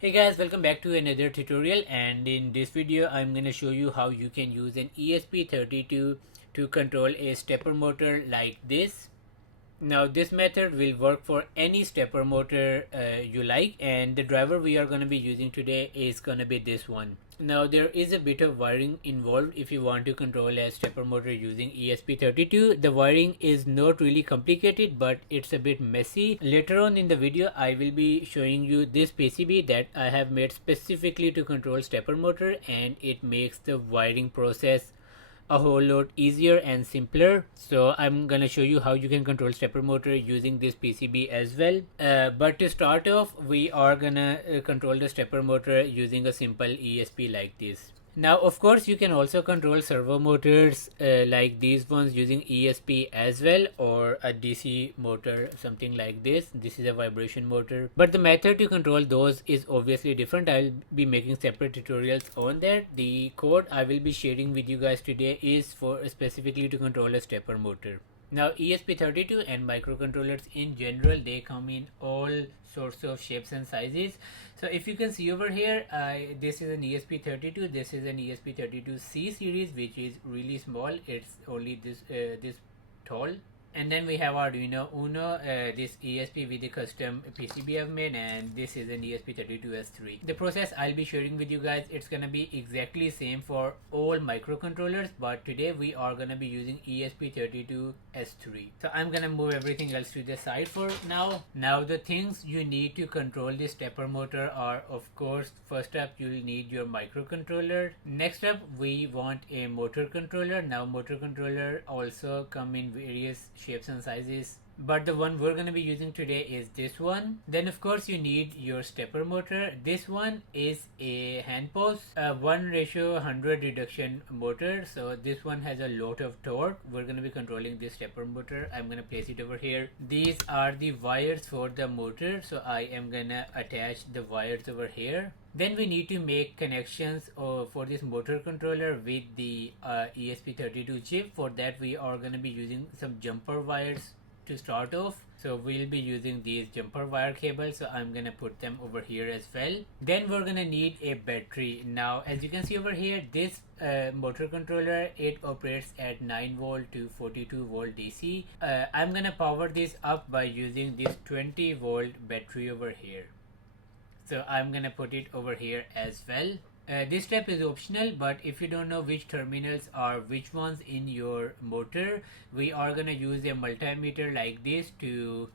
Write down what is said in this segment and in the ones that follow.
Hey guys, welcome back to another tutorial, and in this video I'm going to show you how you can use an ESP32 to control a stepper motor like this. Now this method will work for any stepper motor you like, and the driver we are going to be using today is going to be this one. Now there is a bit of wiring involved if you want to control a stepper motor using ESP32. The wiring is not really complicated, but it's a bit messy. Later on in the video I will be showing you this PCB that I have made specifically to control stepper motor, and it makes the wiring process a whole lot easier and simpler. So I'm gonna show you how you can control stepper motor using this PCB as well. But to start off, we are gonna control the stepper motor using a simple ESP like this. Now of course you can also control servo motors like these ones using ESP as well, or a DC motor, something like this. This is a vibration motor, but the method to control those is obviously different. I'll be making separate tutorials on that. The code I will be sharing with you guys today is for specifically to control a stepper motor. Now ESP32 and microcontrollers in general, they come in all sorts of shapes and sizes. So if you can see over here, this is an ESP32, this is an ESP32C series, which is really small. It's only this tall. And then we have Arduino Uno, this ESP with the custom PCB I've made, and this is an ESP32 S3. The process I'll be sharing with you guys, it's gonna be exactly same for all microcontrollers, but today we are gonna be using ESP32 S3. So I'm gonna move everything else to the side for now. Now the things you need to control this stepper motor are, of course, first up you'll need your microcontroller. Next up we want a motor controller. Now motor controller also come in various shapes and sizes, but the one we're going to be using today is this one. Then of course you need your stepper motor. This one is a hand post, 1:100 reduction motor, so this one has a lot of torque. We're going to be controlling this stepper motor. I'm going to place it over here. These are the wires for the motor, so I am going to attach the wires over here. Then we need to make connections for this motor controller with the ESP32 chip. For that we are going to be using some jumper wires to start off. So we'll be using these jumper wire cables, so I'm gonna put them over here as well. Then we're gonna need a battery. Now as you can see over here, this motor controller, it operates at 9 volt to 42 volt DC. I'm gonna power this up by using this 20 volt battery over here. So I'm gonna put it over here as well. This step is optional, but if you don't know which terminals are which ones in your motor, we are gonna use a multimeter like this to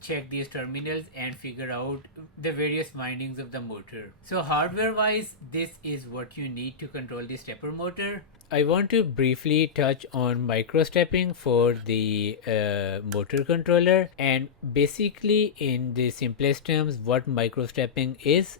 check these terminals and figure out the various windings of the motor. So hardware wise, this is what you need to control the stepper motor. I want to briefly touch on microstepping for the motor controller, and basically in the simplest terms what microstepping is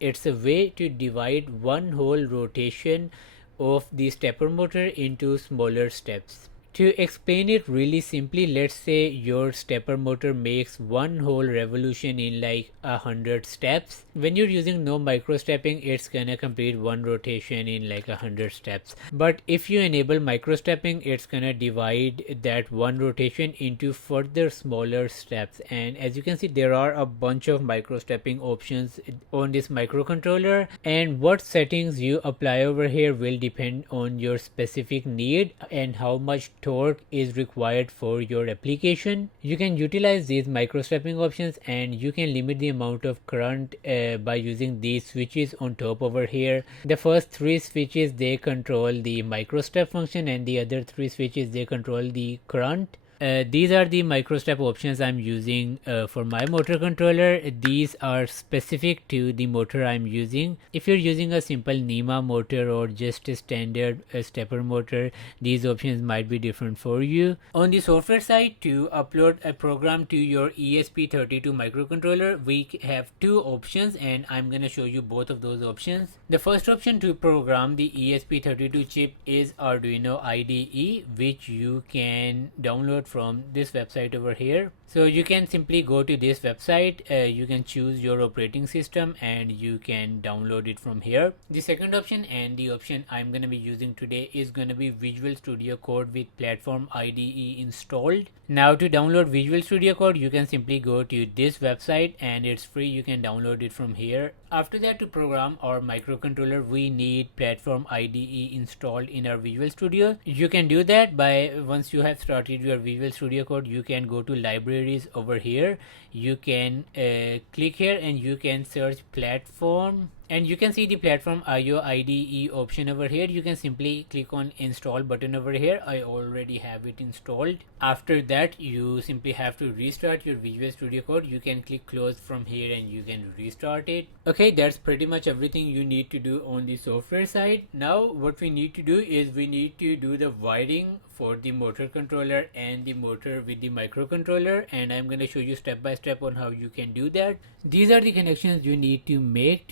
it's a way to divide one whole rotation of the stepper motor into smaller steps. To explain it really simply, let's say your stepper motor makes one whole revolution in like 100 steps. When you're using no microstepping, it's gonna complete one rotation in like 100 steps. But if you enable microstepping, it's gonna divide that one rotation into further smaller steps. And as you can see, there are a bunch of microstepping options on this microcontroller, and what settings you apply over here will depend on your specific need and how much torque is required for your application. You can utilize these microstepping options, and you can limit the amount of current by using these switches on top over here. The first 3 switches, they control the microstep function, and the other 3 switches, they control the current. These are the microstep options I'm using for my motor controller. These are specific to the motor I'm using. If you're using a simple NEMA motor or just a standard stepper motor, these options might be different for you. On the software side, to upload a program to your ESP32 microcontroller, we have 2 options, and I'm gonna show you both of those options. The first option to program the ESP32 chip is Arduino IDE, which you can download from this website over here. So you can simply go to this website, you can choose your operating system and you can download it from here. The second option and the option I'm going to be using today is going to be Visual Studio Code with Platform IDE installed. Now to download Visual Studio Code, you can simply go to this website and it's free, you can download it from here. After that, to program our microcontroller, we need Platform IDE installed in our Visual Studio. You can do that by, once you have started your Visual Studio Code, you can go to libraries over here. You can click here and you can search platform, and you can see the Platform IO IDE option over here. You can simply click on install button over here. I already have it installed. After that, you simply have to restart your Visual Studio Code. You can click close from here and you can restart it. Okay, that's pretty much everything you need to do on the software side. Now what we need to do is we need to do the wiring for the motor controller and the motor with the microcontroller, and I'm going to show you step by step on how you can do that. These are the connections you need to make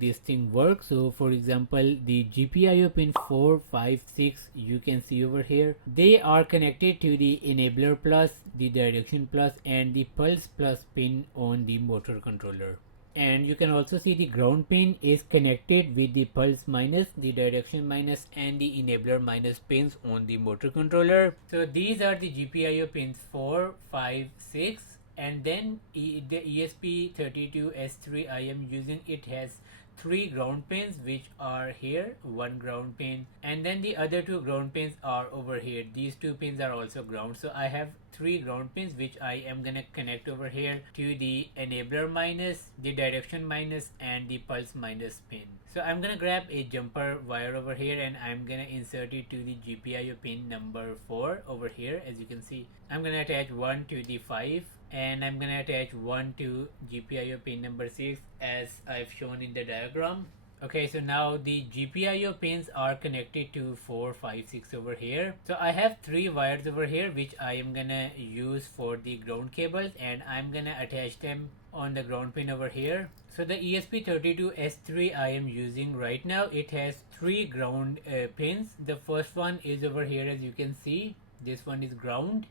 this thing work. So for example, the GPIO pin 4, 5, 6 you can see over here, they are connected to the enabler plus, the direction plus and the pulse plus pin on the motor controller. And you can also see the ground pin is connected with the pulse minus, the direction minus and the enabler minus pins on the motor controller. So these are the GPIO pins 4, 5, 6, and then the ESP32 S3 I am using, it has 3 ground pins which are here, 1 ground pin, and then the other 2 ground pins are over here. These 2 pins are also ground, so I have 3 ground pins which I am gonna connect over here to the enabler minus, the direction minus and the pulse minus pin. So I'm gonna grab a jumper wire over here and I'm gonna insert it to the GPIO pin number 4 over here. As you can see, I'm gonna attach 1 to the 5 and I'm gonna attach 1 to GPIO pin number 6 as I've shown in the diagram. Okay, so now the GPIO pins are connected to 4, 5, 6 over here. So I have 3 wires over here which I am gonna use for the ground cables, and I'm gonna attach them on the ground pin over here. So the ESP32 S3 I am using right now, it has 3 ground pins. The first one is over here, as you can see, this one is ground.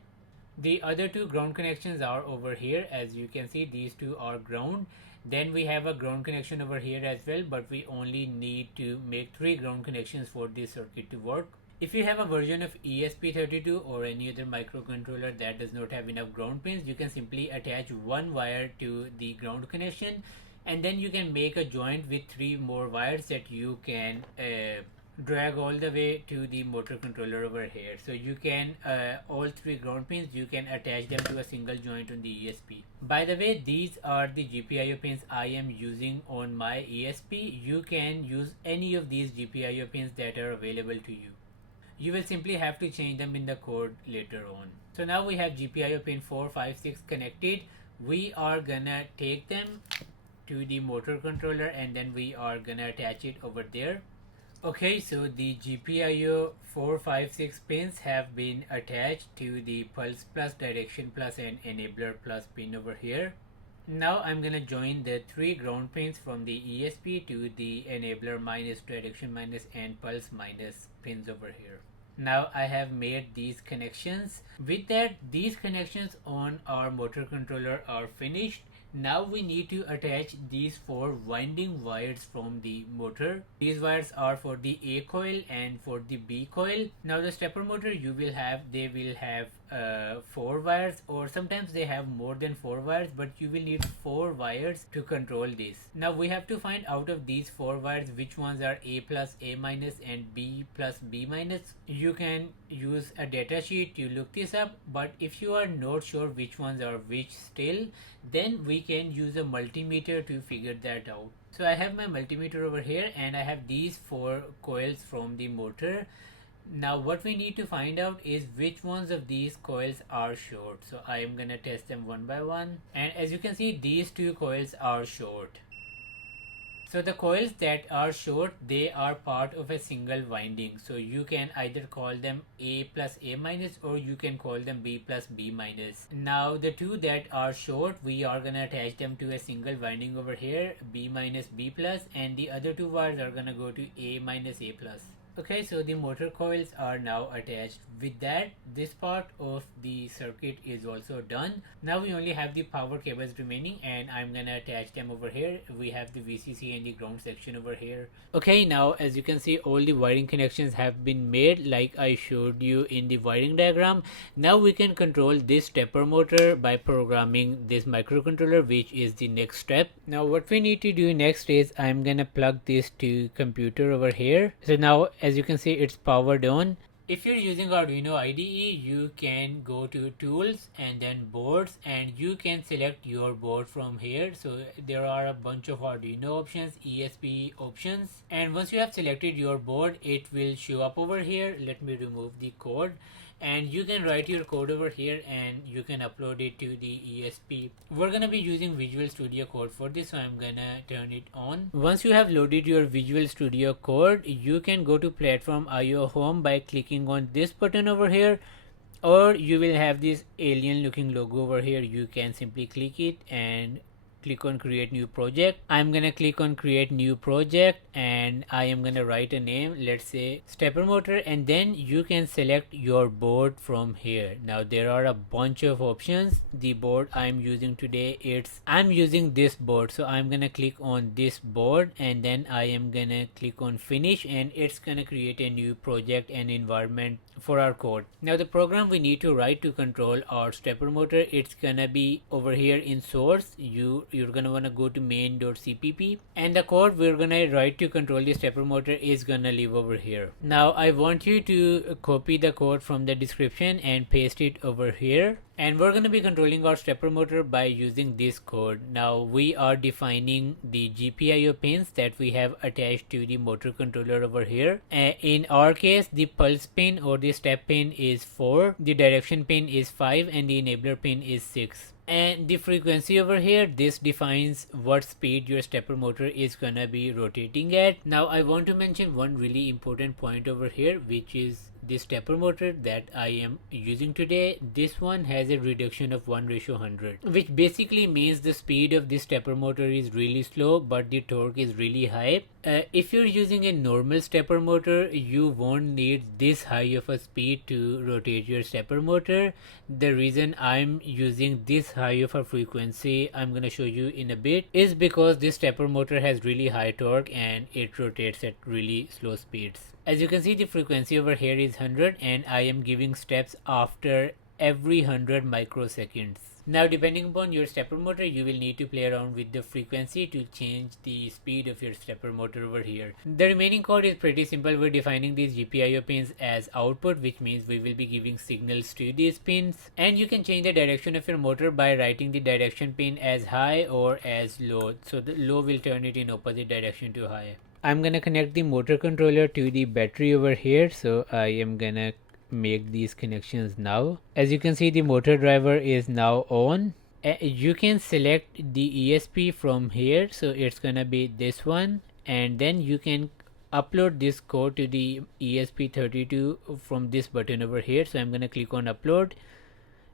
The other 2 ground connections are over here, as you can see, these 2 are ground. Then we have a ground connection over here as well, but we only need to make 3 ground connections for this circuit to work. If you have a version of ESP32 or any other microcontroller that does not have enough ground pins, you can simply attach 1 wire to the ground connection, and then you can make a joint with 3 more wires that you can drag all the way to the motor controller over here. So you can all 3 ground pins, you can attach them to a single joint on the ESP. By the way, these are the GPIO pins I am using on my ESP. You can use any of these GPIO pins that are available to you. You will simply have to change them in the code later on. So now we have GPIO pin 4, 5, 6 connected. We are gonna take them to the motor controller and then we are gonna attach it over there. Okay, so the GPIO 4, 5, 6 pins have been attached to the pulse plus, direction plus and enabler plus pin over here. Now I'm gonna join the 3 ground pins from the ESP to the enabler minus, direction minus and pulse minus pins over here. Now I have made these connections. With that, these connections on our motor controller are finished. Now we need to attach these 4 winding wires from the motor. These wires are for the A coil and for the B coil. Now the stepper motor they will have 4 wires, or sometimes they have more than 4 wires, but you will need 4 wires to control this. Now we have to find out of these 4 wires which ones are A plus, A minus and B plus, B minus. You can use a data sheet to look this up, but if you are not sure which ones are which still, then we can use a multimeter to figure that out. So I have my multimeter over here and I have these 4 coils from the motor. Now what we need to find out is which ones of these coils are short. So I am gonna test them one by one, and as you can see, these 2 coils are short. So the coils that are short, they are part of a single winding. So you can either call them A plus A minus or you can call them B plus B minus. Now the 2 that are short, we are gonna attach them to a single winding over here, B minus B plus, and the other 2 wires are gonna go to A minus A plus. Okay, so the motor coils are now attached. With that, this part of the circuit is also done. Now we only have the power cables remaining, and I'm gonna attach them over here. We have the VCC and the ground section over here. Okay, now as you can see, all the wiring connections have been made like I showed you in the wiring diagram. Now we can control this stepper motor by programming this microcontroller, which is the next step. Now what we need to do next is I'm gonna plug this to computer over here. So now as you can see, it's powered on. If you're using Arduino IDE, you can go to tools and then boards, and you can select your board from here. So there are a bunch of Arduino options, ESP options, and once you have selected your board, it will show up over here. Let me remove the code, and you can write your code over here and you can upload it to the ESP. We're gonna be using Visual Studio Code for this, so I'm gonna turn it on. Once you have loaded your Visual Studio Code, you can go to Platform IO Home by clicking on this button over here, or you will have this alien looking logo over here. You can simply click it and click on create new project. I'm gonna click on create new project, and I am gonna write a name, let's say stepper motor, and then you can select your board from here. Now there are a bunch of options. The board I'm using today, I'm using this board, so I'm gonna click on this board, and then I am gonna click on finish, and it's gonna create a new project and environment for our code. Now the program we need to write to control our stepper motor, it's gonna be over here in source. You're gonna wanna go to main.cpp, and the code we're gonna write to control the stepper motor is gonna live over here. Now I want you to copy the code from the description and paste it over here, and we're going to be controlling our stepper motor by using this code. Now we are defining the GPIO pins that we have attached to the motor controller over here. In our case, the pulse pin or the step pin is 4, the direction pin is 5, and the enabler pin is 6. And the frequency over here, this defines what speed your stepper motor is gonna be rotating at. Now I want to mention one really important point over here, which is the stepper motor that I am using today. This one has a reduction of 1:100, which basically means the speed of this stepper motor is really slow but the torque is really high. If you're using a normal stepper motor, you won't need this high of a speed to rotate your stepper motor. The reason I'm using this high of a frequency, I'm gonna show you in a bit, is because this stepper motor has really high torque and it rotates at really slow speeds. As you can see, the frequency over here is 100, and I am giving steps after every 100 microseconds. Now depending upon your stepper motor, you will need to play around with the frequency to change the speed of your stepper motor over here. The remaining code is pretty simple. We're defining these GPIO pins as output, which means we will be giving signals to these pins, and you can change the direction of your motor by writing the direction pin as high or as low. So the low will turn it in opposite direction to high. I'm gonna connect the motor controller to the battery over here, so I am gonna make these connections now. As you can see, the motor driver is now on. You can select the ESP from here, so it's gonna be this one, and then you can upload this code to the ESP32 from this button over here. So I'm gonna click on upload.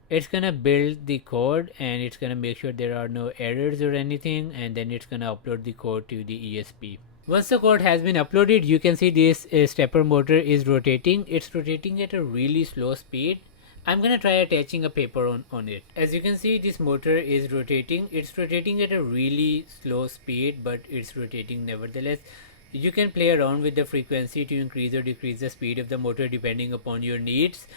It's gonna build the code and it's gonna make sure there are no errors or anything, and then it's gonna upload the code to the ESP. Once the code has been uploaded, you can see this stepper motor is rotating. It's rotating at a really slow speed. I'm gonna try attaching a paper on it. As you can see, this motor is rotating. It's rotating at a really slow speed, but it's rotating nevertheless. You can play around with the frequency to increase or decrease the speed of the motor depending upon your needs.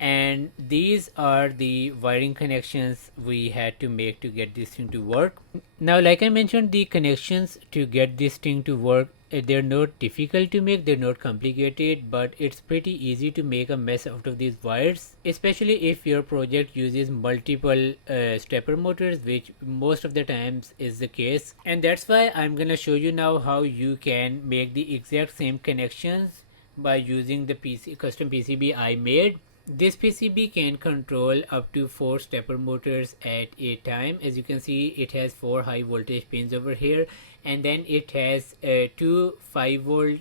And these are the wiring connections we had to make to get this thing to work. Now, like I mentioned, the connections to get this thing to work, they're not difficult to make, they're not complicated, but it's pretty easy to make a mess out of these wires, especially if your project uses multiple stepper motors, which most of the times is the case. And that's why I'm gonna show you now how you can make the exact same connections by using the custom PCB I made. This PCB can control up to 4 stepper motors at a time. As you can see, it has 4 high voltage pins over here, and then it has 2 5-volt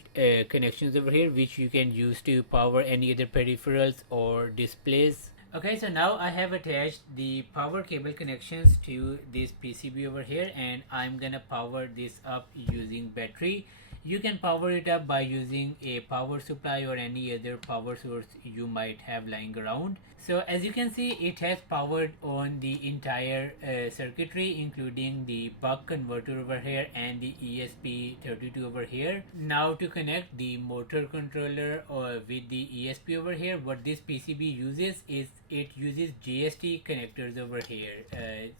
connections over here, which you can use to power any other peripherals or displays. Okay, so now I have attached the power cable connections to this PCB over here, and I'm gonna power this up using battery. You can power it up by using a power supply or any other power source you might have lying around. So as you can see, it has powered on the entire circuitry, including the buck converter over here and the ESP32 over here. Now to connect the motor controller with the ESP over here, what this PCB uses is it uses JST connectors over here.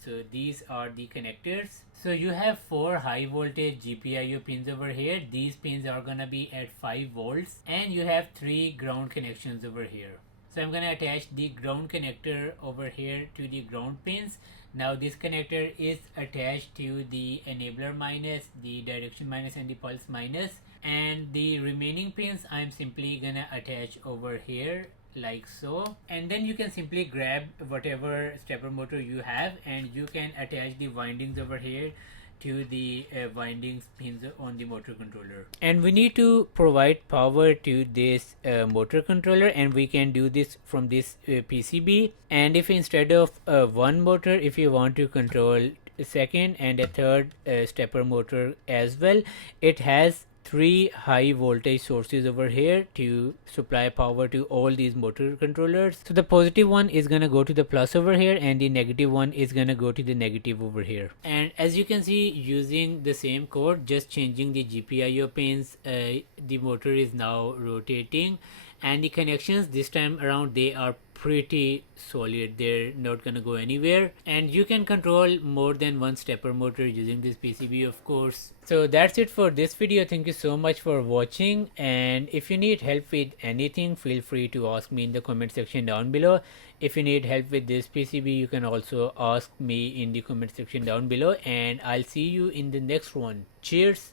So these are the connectors. So you have 4 high voltage GPIO pins over here. These pins are gonna be at 5 volts, and you have 3 ground connections over here. So I'm gonna attach the ground connector over here to the ground pins. Now this connector is attached to the enabler minus, the direction minus, and the pulse minus, and the remaining pins I'm simply gonna attach over here like so. And then you can simply grab whatever stepper motor you have, and you can attach the windings over here to the windings pins on the motor controller. And we need to provide power to this motor controller, and we can do this from this PCB. And if instead of one motor, if you want to control a second and a third stepper motor as well, it has 3 high voltage sources over here to supply power to all these motor controllers. So the positive one is gonna go to the plus over here, and the negative one is gonna go to the negative over here. And as you can see, using the same code, just changing the GPIO pins, the motor is now rotating, and the connections this time around, they are pretty solid. They're not gonna go anywhere, and you can control more than one stepper motor using this PCB, of course. So that's it for this video. Thank you so much for watching, and if you need help with anything, feel free to ask me in the comment section down below. If you need help with this PCB, you can also ask me in the comment section down below, and I'll see you in the next one. Cheers.